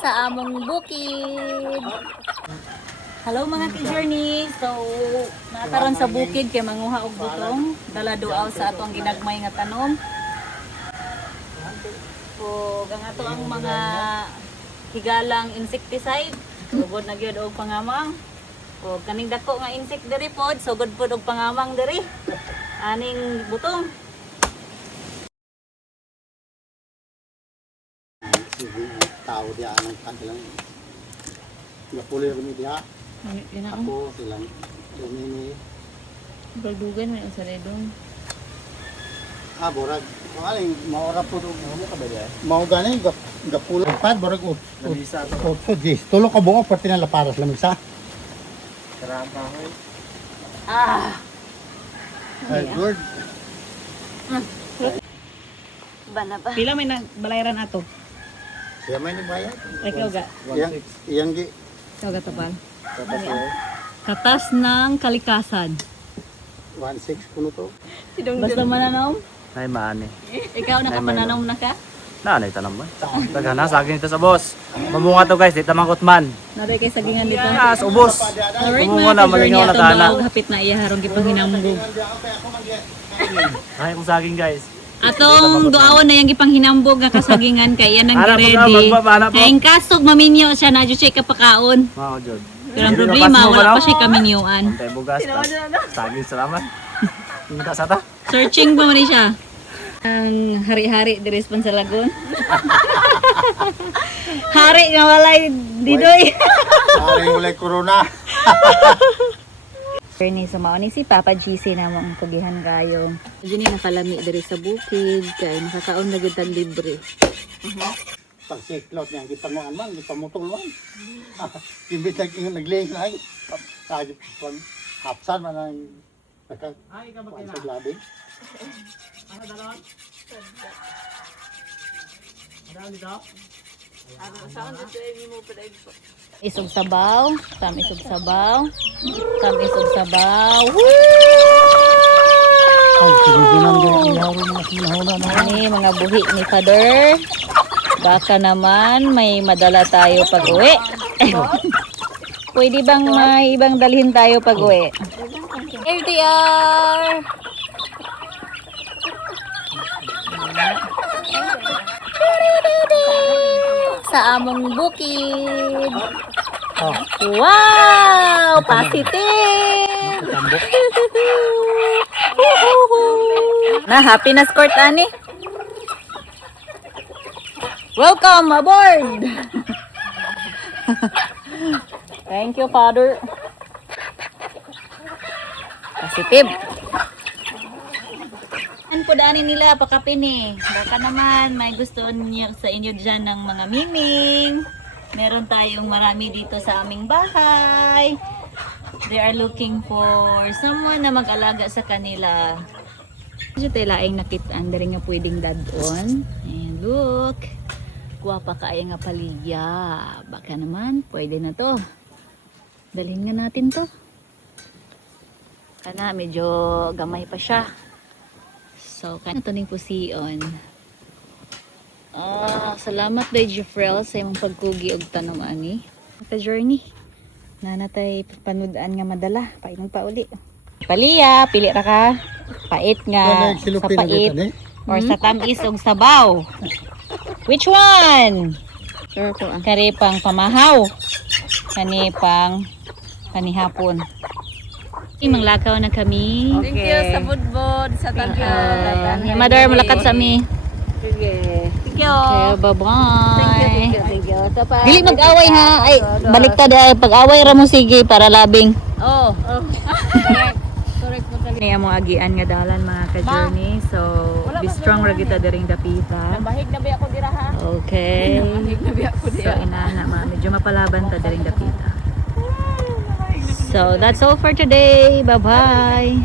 sa among bukid. Hello mga ka-journey. So, nataron sa bukid kay manguha og butong, dala duaw sa atong ginagmay nga tanom. O ang ato ang mga higalang insecticide, sugod na gyud og pangamang. O kaning dako nga insect diri pod, sugod pod og pangamang diri. Aning butong. Tao dia ang kanilang napulir kami dia. Ako silang ini Bagdugan may sa redong. borag maling maora po mo ka ba dia mau gani gapulo pad borag Nabisa to. so dis tulo ka buo parte na laparas lamisa Karamba ko. good Bana ba? Pila may balayaran ato? siya may nagbayad Ikaw ga. yang gi Ikaw ga tapal. Tapos eh. Katas ng kalikasan. 16 kuno to Basta mananom. Ay maani. Ikaw nakapananom na ka? Nanay tanam ba? Taga na sa akin ito sa boss. Mamunga to guys, dito mangkot man. Naroy kay sagingan dito. Yes, ubos. Alright Mamunga mga na ka-journey malingaw na atong tana. baog hapit na iya harong gipang hinambog. Ay kung sa akin guys. Atong duawon na yang gipang hinambog nga kasagingan kay yan ang Ana po ka, ready. magbabana po. Kay kasog maminyo siya na check ka pakaon. Mao jud. Pero ang problema wala pa siya kaminyoan. Tay bugas. Saging salamat. Minta sa ta. Searching pa man siya. Ang hari-hari diri sa lagon. Hari nga walay didoy. maring ulay corona Journey sa mao ni si Papa GC na mo ang tugihan kayo. Dini nakalami diri sa bukid kay nakakaon na gyud tag libre. pag siklot niya gipanguan man gipamutol man imbit nagling ay sabi pag hapsan man ang Ay ka sa labi Ano dalon? Ano dito? Isog sabaw, tam isog sabaw, tam isog sabaw. ay sinudunan din ang mga sinahuna na Ani mga buhi ni Father. Baka naman may madala tayo pag-uwi. Pwede bang may ibang dalhin tayo pag-uwi? LDR! Sa among bukid. oh Wow! Positive! Na, happy na squirt, Ani? Welcome aboard! Thank you, Father. Positive. Ano po daanin nila, pakapin eh. Baka naman may gusto niya sa inyo dyan ng mga miming. Meron tayong marami dito sa aming bahay. They are looking for someone na mag-alaga sa kanila. Medyo tayo laing nakitaan dari nga pwedeng dadon. And look. Guwapa kaya nga paligya. Baka naman, pwede na to. Dalhin nga natin to. Kana, medyo gamay pa siya. So, kana to ning pusion. Salamat day Jeffrel sa imong pagkugi og tanom ani. Sa journey. Nanatay panudan nga madala. Painom pa uli. Paliya, pili ra ka. Pait nga sa pait. Or sa tamis og sabaw. Which one? Sure ko ah. Kani pang pamahaw. Kani pang panihapon. Manglakaw na kami. Thank you sa budbod sa tagyo. Mother, malakat sa mi. Sige. Thank you. Okay, bye-bye. Thank you. Dili mag-away ha. Ay, baliktad ay pag-away ra mo sige para labing. Oh. Correct mo talaga. Niya mo agian nga dalan mga ka-journey. So, be strong ra kita diring dapita. Bahig na ba ako dira ha? Okay. Bahig na ba ako So, dira? inana ma, medyo mapalaban ta diring dapita. So, that's all for today. Bye-bye.